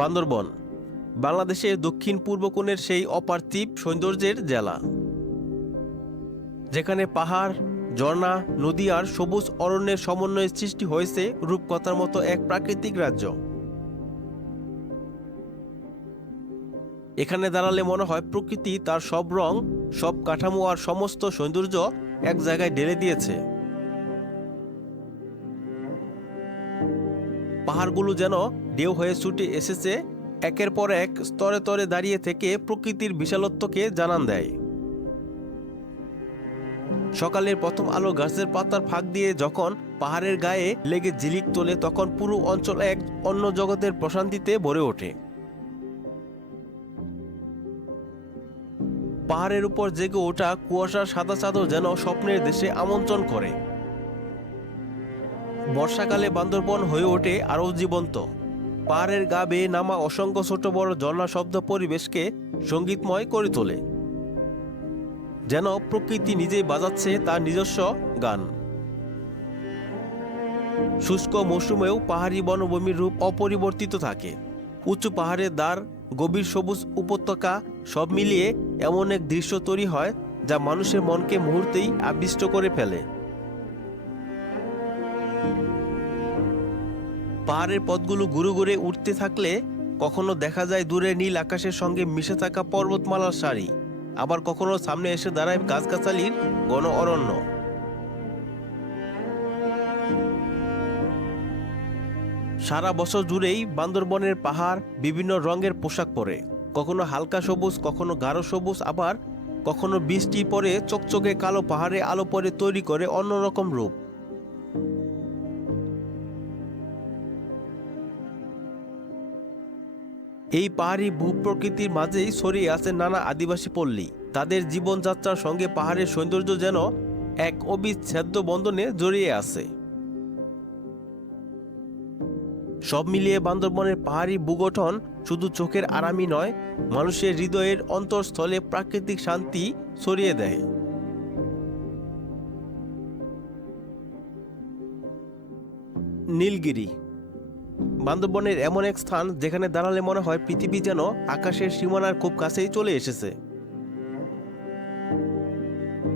বান্দরবন, বাংলাদেশের দক্ষিণ পূর্ব কোণের সেই অপার্থিব সৌন্দর্যের জেলা। যেখানে পাহাড়, ঝর্ণা, নদী আর সবুজ অরণ্যের সমন্বয়ে সৃষ্টি হয়েছে রূপকথার মতো এক প্রাকৃতিক রাজ্য। এখানে দাঁড়ালে মনে হয় প্রকৃতি তার সব রং, সব কাঠামো আর সমস্ত সৌন্দর্য এক জায়গায় ঢেলে দিয়েছে। পাহাড়গুলো যেন ঢেউ হয়ে ছুটে এসেছে, একের পর এক স্তরে স্তরে দাঁড়িয়ে থেকে প্রকৃতির বিশালত্বকে জানান দেয়। সকালের প্রথম আলো গাছের পাতার ফাঁক দিয়ে যখন পাহাড়ের গায়ে লেগে ঝিলিক তোলে, তখন পুরো অঞ্চল এক অন্য জগতের প্রশান্তিতে ভরে ওঠে। পাহাড়ের উপর জেগে ওঠা কুয়াশার সাদা চাদর যেন স্বপ্নের দেশে আমন্ত্রণ করে। বর্ষাকালে বান্দরবন হয়ে ওঠে আরও জীবন্ত। পাহাড়ের গা বেয়ে নামা অসংখ্য ছোট বড় ঝর্ণা শব্দ পরিবেশকে সঙ্গীতময় করে তোলে। যেন প্রকৃতি নিজেই বাজাচ্ছে তার নিজস্ব গান। শুষ্ক মৌসুমেও পাহাড়ি বনভূমির রূপ অপরিবর্তিত থাকে। উঁচু পাহাড়ের দ্বার, গভীর সবুজ উপত্যকা সব মিলিয়ে এমন এক দৃশ্য তৈরি হয় যা মানুষের মনকে মুহূর্তেই আবিষ্ট করে ফেলে। পাহাড়ের পথগুলো ঘুরে ঘুরে উঠতে থাকলে কখনো দেখা যায় দূরে নীল আকাশের সঙ্গে মিশে থাকা পর্বতমালার সারি। আবার কখনো সামনে এসে দাঁড়ায় গাছগাছালির ঘন অরণ্য সারা বছর জুড়েই বান্দরবনের পাহাড় বিভিন্ন রঙের পোশাক পরে। কখনো হালকা সবুজ, কখনো গাঢ় সবুজ, আবার কখনো বৃষ্টি পরে চকচকে কালো পাহাড়ে আলো পরে তৈরি করে অন্যরকম রূপ। এই পাহাড়ি ভূপ্রকৃতির মাঝেই ছড়িয়ে আছে নানা আদিবাসী পল্লী। তাদের জীবনযাত্রার সঙ্গে পাহাড়ের সৌন্দর্য যেন এক অবিচ্ছেদ্য বন্ধনে জড়িয়ে আছে। সব মিলিয়ে বান্দরবনের পাহাড়ি ভূগঠন শুধু চোখের আরামই নয়, মানুষের হৃদয়ের অন্তঃস্থলে প্রাকৃতিক শান্তি ছড়িয়ে দেয়। নীলগিরি বান্দরবনের এমন এক স্থান যেখানে দাঁড়ালে মনে হয় পৃথিবী যেন আকাশের সীমানার খুব কাছেই চলে এসেছে।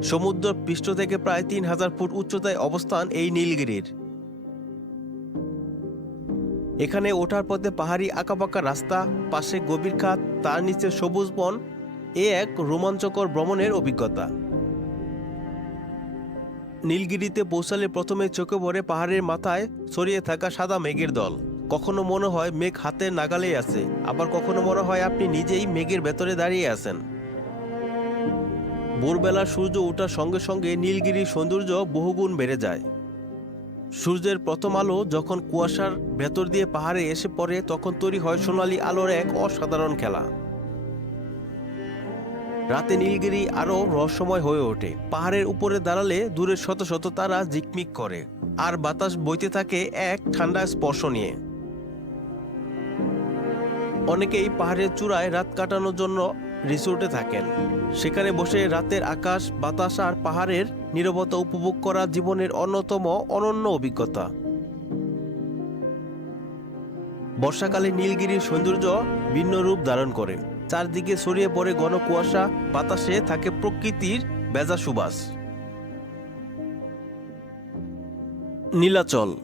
সমুদ্র পৃষ্ঠ থেকে প্রায় তিন হাজার ফুট উচ্চতায় অবস্থান এই নীলগিরির। এখানে ওঠার পথে পাহাড়ি আঁকাবাঁকা রাস্তা, পাশে গভীর খাত, তার নিচে সবুজ বন, এ এক রোমাঞ্চকর ভ্রমণের অভিজ্ঞতা। নীলগিরিতে পৌঁছালে প্রথমে চোখে পড়ে পাহাড়ের মাথায় ছড়িয়ে থাকা সাদা মেঘের দল। কখনো মনে হয় মেঘ হাতের নাগালেই আছে, আবার কখনো মনে হয় আপনি নিজেই মেঘের ভেতরে দাঁড়িয়ে আছেন। ভোরবেলা সূর্য ওঠার সঙ্গে সঙ্গে নীলগিরির সৌন্দর্য বহুগুণ বেড়ে যায়। সূর্যের প্রথম আলো যখন কুয়াশার ভেতর দিয়ে পাহাড়ে এসে পড়ে, তখন তৈরি হয় সোনালী আলোর এক অসাধারণ খেলা। রাতে নীলগিরি আরও রহস্যময় হয়ে ওঠে। পাহাড়ের উপরে দাঁড়ালে দূরের শত শত তারা জিকমিক করে, আর বাতাস বইতে থাকে এক ঠান্ডা স্পর্শ নিয়ে। অনেকেই পাহাড়ের চূড়ায় রাত কাটানোর জন্য রিসোর্টে থাকেন। সেখানে বসে রাতের আকাশ, বাতাস আর পাহাড়ের নীরবতা উপভোগ করা জীবনের অন্যতম অনন্য অভিজ্ঞতা। বর্ষাকালে নীলগিরির সৌন্দর্য ভিন্ন রূপ ধারণ করে। চারদিকে ছড়িয়ে পড়ে ঘন কুয়াশা, বাতাসে থাকে প্রকৃতির বেজা সুবাস। নীলাচল।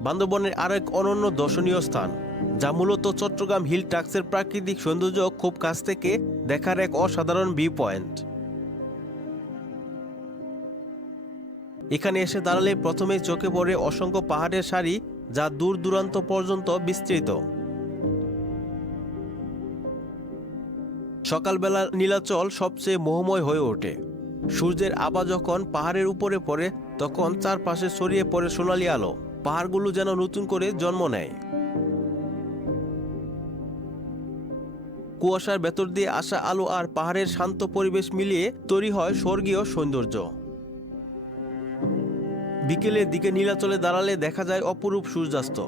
বান্দরবনের আরেক অনন্য দর্শনীয় স্থান। যা মূলত চট্টগ্রাম হিল টাক্সের প্রাকৃতিক সৌন্দর্য খুব কাছ থেকে দেখার এক অসাধারণ ভিউ পয়েন্ট। এখানে এসে দাঁড়ালে প্রথমে চোখে পড়ে অসংখ্য পাহাড়ের সারি যা দূর দূরান্ত পর্যন্ত বিস্তৃত। সকালবেলা নীলাচল সবচেয়ে মোহময় হয়ে ওঠে। সূর্যের আবা যখন পাহাড়ের উপরে পড়ে, তখন চারপাশে ছড়িয়ে পড়ে সোনালি আলো। পাহাড়গুলো যেন নতুন করে জন্ম নেয়। কুয়াশার ভেতর দিয়ে আসা আলো আর পাহাড়ের শান্ত পরিবেশ মিলিয়ে তৈরি হয় স্বর্গীয় সৌন্দর্য। বিকেলের দিকে নীলাচলে দাঁড়ালে দেখা যায় অপরূপ সূর্যাস্ত।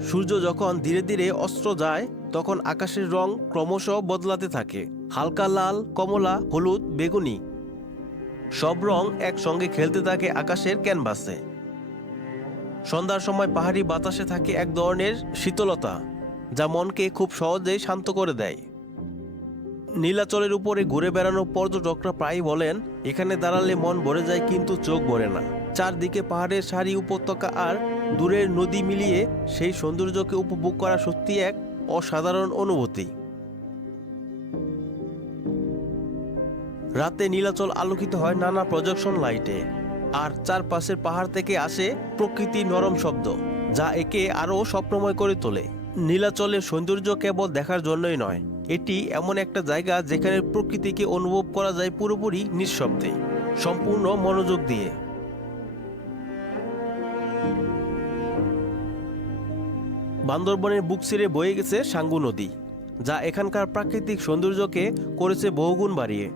সূর্য যখন ধীরে ধীরে অস্ত্র যায়, তখন আকাশের রং ক্রমশ বদলাতে থাকে। হালকা লাল, কমলা, হলুদ, বেগুনি। সব রং একসঙ্গে খেলতে থাকে আকাশের ক্যানভাসে। সন্ধ্যার সময় পাহাড়ি বাতাসে থাকে এক ধরনের শীতলতা। যা মনকে খুব সহজেই শান্ত করে দেয়। নীলাচলের উপরে ঘুরে বেড়ানো পর্যটকরা প্রায় বলেন, এখানে দাঁড়ালে মন ভরে যায় কিন্তু চোখ ভরে না। চারদিকে পাহাড়ের সারি উপত্যকা আর দূরের নদী মিলিয়ে সেই সৌন্দর্যকে উপভোগ করা সত্যি এক অসাধারণ অনুভূতি। রাতে নীলাচল আলোকিত হয় নানা প্রজেকশন লাইটে আর চারপাশের পাহাড় থেকে আসে প্রকৃতির নরম শব্দ, যা একে আরও স্বপ্নময় করে তোলে। নীলাচলের সৌন্দর্য কেবল দেখার জন্যই নয়। এটি এমন একটা জায়গা যেখানে প্রকৃতিকে অনুভব করা যায় পুরোপুরি নিঃশব্দে, সম্পূর্ণ মনোযোগ দিয়ে। বান্দরবনের বুক ছিঁড়ে বয়ে গেছে সাঙ্গু নদী, যা এখানকার প্রাকৃতিক সৌন্দর্যকে করেছে বহুগুণ বাড়িয়ে।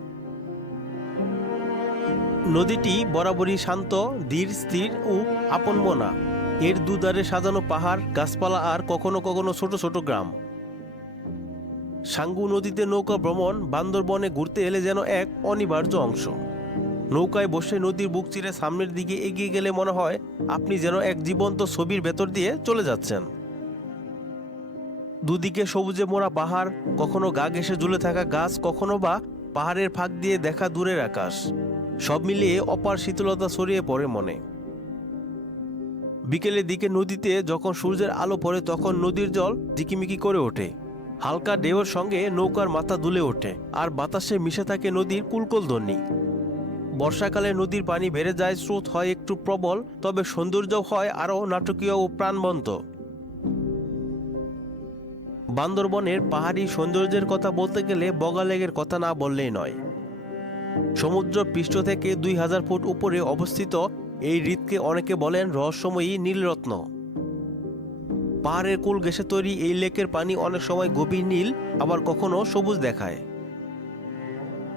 নদীটি বরাবরই শান্ত, ধীর, স্থির ও আপনমনা। এর দুধারে সাজানো পাহাড়, গাছপালা আর কখনো কখনো ছোট ছোট গ্রাম। সাঙ্গু নদীতে নৌকা ভ্রমণ বান্দরবনে ঘুরতে এলে যেন এক অনিবার্য অংশ। নৌকায় বসে নদীর বুক চিরে সামনের দিকে এগিয়ে গেলে মনে হয় আপনি যেন এক জীবন্ত ছবির ভেতর দিয়ে চলে যাচ্ছেন। দুদিকে সবুজে মোড়া পাহাড়, কখনো গা ঘেসে ঝুলে থাকা গাছ, কখনো বা পাহাড়ের ফাঁক দিয়ে দেখা দূরের আকাশ। সব মিলিয়ে অপার শীতলতা ছড়িয়ে পড়ে মনে। বিকেলের দিকে নদীতে যখন সূর্যের আলো পড়ে তখন নদীর জল জিকিমিকি করে ওঠে। হালকা ঢেউয়ের সঙ্গে নৌকার মাথা দুলে ওঠে আর বাতাসে মিশে থাকে নদীর কুলকল ধ্বনি বর্ষাকালে নদীর পানি বেড়ে যায়, স্রোত হয় একটু প্রবল, তবে সৌন্দর্য হয় আরও নাটকীয় ও প্রাণবন্ত। বান্দরবনের পাহাড়ি সৌন্দর্যের কথা বলতে গেলে বগালেগের কথা না বললেই নয়। সমুদ্র পৃষ্ঠ থেকে দুই হাজার ফুট উপরে অবস্থিত এই হৃদকে অনেকে বলেন রহস্যময়ী নীলরত্ন। পাহাড়ের কুল ঘেসে তৈরি এই লেকের পানি অনেক সময় গভীর নীল, আবার কখনো সবুজ দেখায়।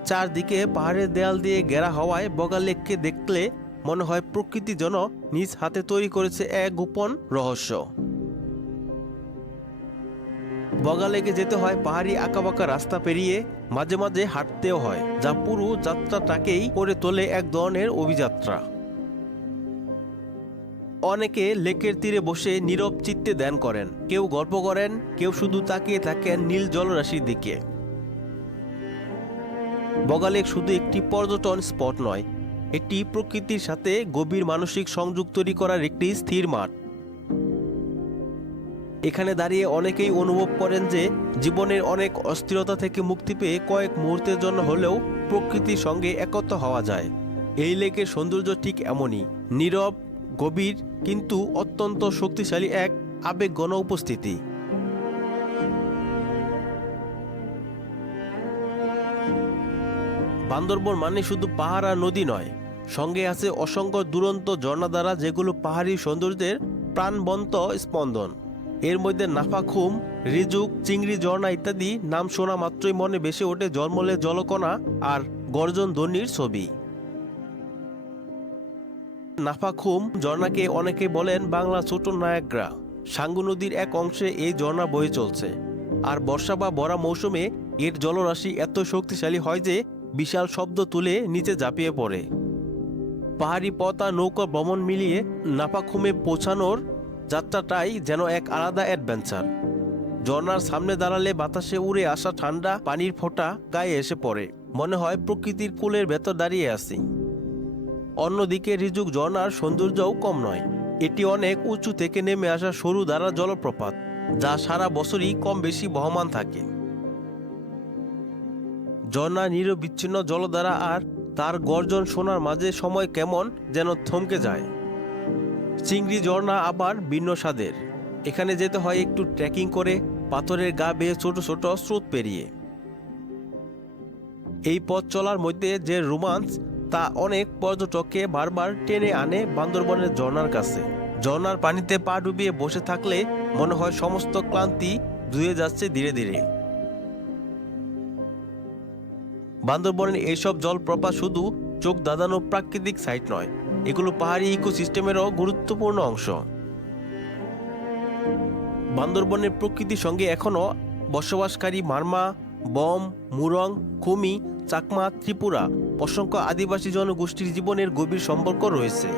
চারদিকে পাহাড়ের দেয়াল দিয়ে ঘেরা হওয়ায় বগা লেককে দেখলে মনে হয় প্রকৃতি যেন নিজ হাতে তৈরি করেছে এক গোপন রহস্য। বগা লেকে যেতে হয় পাহাড়ি আঁকাবাঁকা রাস্তা পেরিয়ে মাঝে মাঝে হাঁটতেও হয়, যা পুরো যাত্রাটাকেই করে তোলে এক ধরনের অভিযাত্রা। অনেকে লেকের তীরে বসে নীরব চিত্তে ধ্যান করেন। কেউ গল্প করেন, কেউ শুধু তাকিয়ে থাকেন নীল জলরাশির দিকে। বগালেক শুধু একটি পর্যটন স্পট নয়, এটি প্রকৃতির সাথে গভীর মানসিক সংযোগ তৈরি করার একটি স্থির মাঠ। এখানে দাঁড়িয়ে অনেকেই অনুভব করেন যে জীবনের অনেক অস্থিরতা থেকে মুক্তি পেয়ে কয়েক মুহূর্তের জন্য হলেও প্রকৃতির সঙ্গে একত্র হওয়া যায়। এই লেকের সৌন্দর্য ঠিক এমনই, নীরব গভীর কিন্তু অত্যন্ত শক্তিশালী এক আবেগ গণ উপস্থিতি। বান্দরবন মানে শুধু পাহাড় আর নদী নয়, সঙ্গে আছে অসংখ্য দুরন্ত ঝর্ণাধারা যেগুলো পাহাড়ি সৌন্দর্যের প্রাণবন্ত স্পন্দন। এর মধ্যে নাফাখুম রিজুক, চিংড়ি ঝর্ণা ইত্যাদি নাম শোনা মাত্রই মনে বেশি ওঠে জন্মলে জলকণা আর গর্জন ধ্বনির ছবি। নাফাখুম ঝর্ণাকে অনেকে বলেন বাংলা ছোট নায়াগ্রা। সাঙ্গু নদীর এক অংশে এই ঝর্ণা বয়ে চলছে। আর বর্ষা বা বরা মৌসুমে এর জলরাশি এত শক্তিশালী হয় যে বিশাল শব্দ তুলে নিচে ঝাঁপিয়ে পড়ে। পাহাড়ি আর নৌকা ভ্রমণ মিলিয়ে নাফাখুমে পৌঁছানোর যাত্রাটাই যেন এক আলাদা অ্যাডভেঞ্চার। ঝর্ণার সামনে দাঁড়ালে বাতাসে উড়ে আসা ঠান্ডা পানির ফোঁটা গায়ে এসে পড়ে। মনে হয় প্রকৃতির কুলের ভেতর দাঁড়িয়ে আছি। অন্যদিকে রিজুক ঝর্ণার সৌন্দর্যও কম নয়। এটি অনেক উঁচু থেকে নেমে আসা সরু দ্বারা জলপ্রপাত, যা সারা বছরই কম বেশি বহমান থাকে। ঝর্ণা নিরবিচ্ছিন্ন জলধারা আর তার গর্জন শোনার মাঝে সময় কেমন যেন থমকে যায়। চিংড়ি ঝর্ণা আবার ভিন্ন স্বাদের। এখানে যেতে হয় একটু ট্রেকিং করে, পাথরের গা বেয়ে ছোট ছোট স্রোত পেরিয়ে। এই পথ চলার মধ্যে যে রোমান্স তা অনেক পর্যটককে বারবার টেনে আনে বান্দরবনের ঝর্ণার কাছে। ঝর্ণার পানিতে পা ডুবিয়ে বসে থাকলে মনে হয় সমস্ত ক্লান্তি ধুয়ে যাচ্ছে ধীরে ধীরে। বান্দরবনের এইসব জলপ্রপাত শুধু চোখ দাদানো প্রাকৃতিক সাইট নয়, এগুলো পাহাড়ি ইকোসিস্টেমেরও গুরুত্বপূর্ণ অংশ। বান্দরবনের প্রকৃতির সঙ্গে এখনও বসবাসকারী মারমা, বম, মুরং, কুমি চাকমা, ত্রিপুরা অসংখ্য আদিবাসী জনগোষ্ঠীর জীবনের গভীর সম্পর্ক রয়েছে।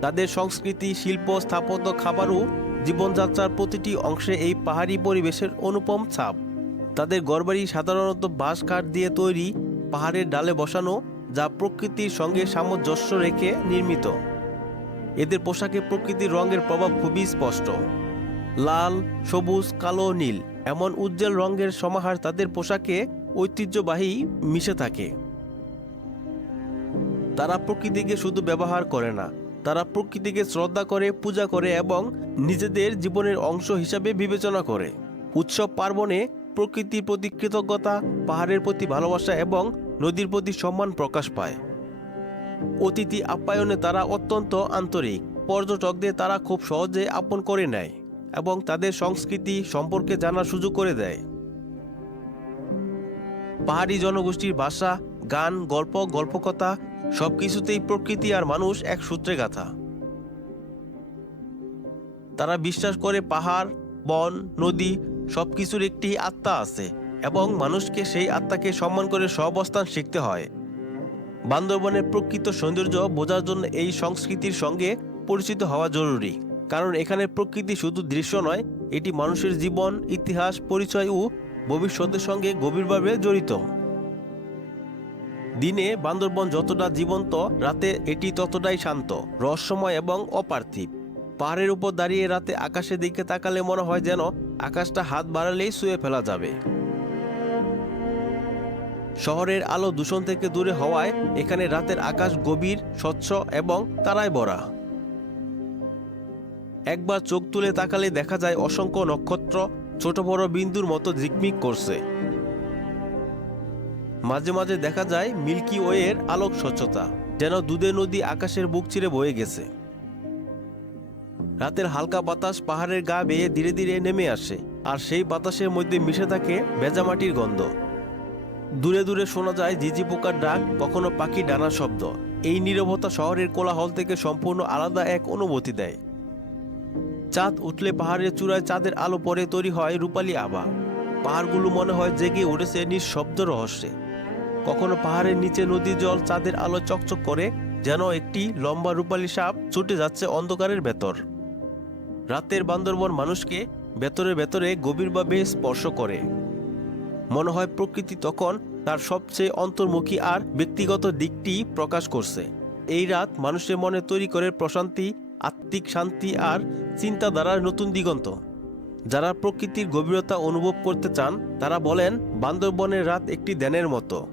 তাদের সংস্কৃতি, শিল্প, স্থাপত্য খাবারও জীবনযাত্রার প্রতিটি অংশে এই পাহাড়ি পরিবেশের অনুপম ছাপ। তাদের ঘরবাড়ি সাধারণত বাঁশ কাঠ দিয়ে তৈরি, পাহাড়ের ডালে বসানো, যা প্রকৃতির সঙ্গে সামঞ্জস্য রেখে নির্মিত। এদের পোশাকে প্রকৃতির রঙের প্রভাব খুবই স্পষ্ট। লাল, সবুজ, কালো, নীল, এমন উজ্জ্বল রঙের সমাহার তাদের পোশাকে ঐতিহ্যবাহী মিশে থাকে। তারা প্রকৃতিকে শুধু ব্যবহার করে না, তারা প্রকৃতিকে শ্রদ্ধা করে, পূজা করে এবং নিজেদের জীবনের অংশ হিসাবে বিবেচনা করে। উৎসব পার্বণে প্রকৃতির প্রতি কৃতজ্ঞতা, পাহাড়ের প্রতি ভালোবাসা এবং নদীর প্রতি সম্মান প্রকাশ পায়। অতিথি আপ্যায়নে তারা অত্যন্ত আন্তরিক। পর্যটকদের তারা খুব সহজে আপন করে নেয় এবং তাদের সংস্কৃতি সম্পর্কে জানার সুযোগ করে দেয়। পাহাড়ি জনগোষ্ঠীর ভাষা, গান, গল্প, গল্পকথা, সবকিছুতেই প্রকৃতি আর মানুষ এক সূত্রে গাথা। তারা বিশ্বাস করে পাহাড়, বন, নদী সবকিছুর একটি আত্মা আছে এবং মানুষকে সেই আত্মাকে সম্মান করে সহাবস্থান শিখতে হয়। বান্দরবনের প্রকৃত সৌন্দর্য বোঝার জন্য এই সংস্কৃতির সঙ্গে পরিচিত হওয়া জরুরি, কারণ এখানে প্রকৃতি শুধু দৃশ্য নয়, এটি মানুষের জীবন, ইতিহাস, পরিচয় ও ভবিষ্যতের সঙ্গে গভীরভাবে জড়িত। দিনে বান্দরবন যতটা জীবন্ত, রাতে এটি ততটাই শান্ত, রহস্যময় এবং অপার্থিব। পাহাড়ের উপর দাঁড়িয়ে রাতে আকাশের দিকে তাকালে মনে হয় যেন আকাশটা হাত বাড়ালেই শুয়ে ফেলা যাবে। শহরের আলো দূষণ থেকে দূরে হওয়ায় এখানে রাতের আকাশ গভীর, স্বচ্ছ এবং তারায় ভরা। একবার চোখ তুলে তাকালে দেখা যায় অসংখ্য নক্ষত্র ছোট বড় বিন্দুর মতো ঝিকমিক করছে। মাঝে মাঝে দেখা যায় মিল্কি ওয়ের আলোক স্বচ্ছতা, যেন দুধে নদী আকাশের বুক চিরে বয়ে গেছে। রাতের হালকা বাতাস পাহাড়ের গা বেয়ে ধীরে ধীরে নেমে আসে, আর সেই বাতাসের মধ্যে মিশে থাকে ভেজামাটির গন্ধ। দূরে দূরে শোনা যায় ঝিঝি পোকার ডাক, কখনো পাখি ডানার শব্দ। এই নীরবতা শহরের কোলাহল থেকে সম্পূর্ণ আলাদা এক অনুভূতি দেয়। চাঁদ উঠলে পাহাড়ের চূড়ায় চাঁদের আলো পরে তৈরি হয় রূপালী আভা। পাহাড়গুলো মনে হয় জেগে উঠেছে নিঃশব্দ রহস্যে। কখনো পাহাড়ের নিচে নদীর জল চাঁদের আলো চকচক করে, যেন একটি লম্বা রূপালী সাপ ছুটে যাচ্ছে অন্ধকারের ভেতর। রাতের বান্দরবন মানুষকে ভেতরে ভেতরে গভীরভাবে স্পর্শ করে। মনে হয় প্রকৃতি তখন তার সবচেয়ে অন্তর্মুখী আর ব্যক্তিগত দিকটি প্রকাশ করছে। এই রাত মানুষের মনে তৈরি করে প্রশান্তি আত্মিক শান্তি আর চিন্তাধারার নতুন দিগন্ত। যারা প্রকৃতির গভীরতা অনুভব করতে চান, তারা বলেন, বান্দরবনের রাত একটি ধ্যানের মতো।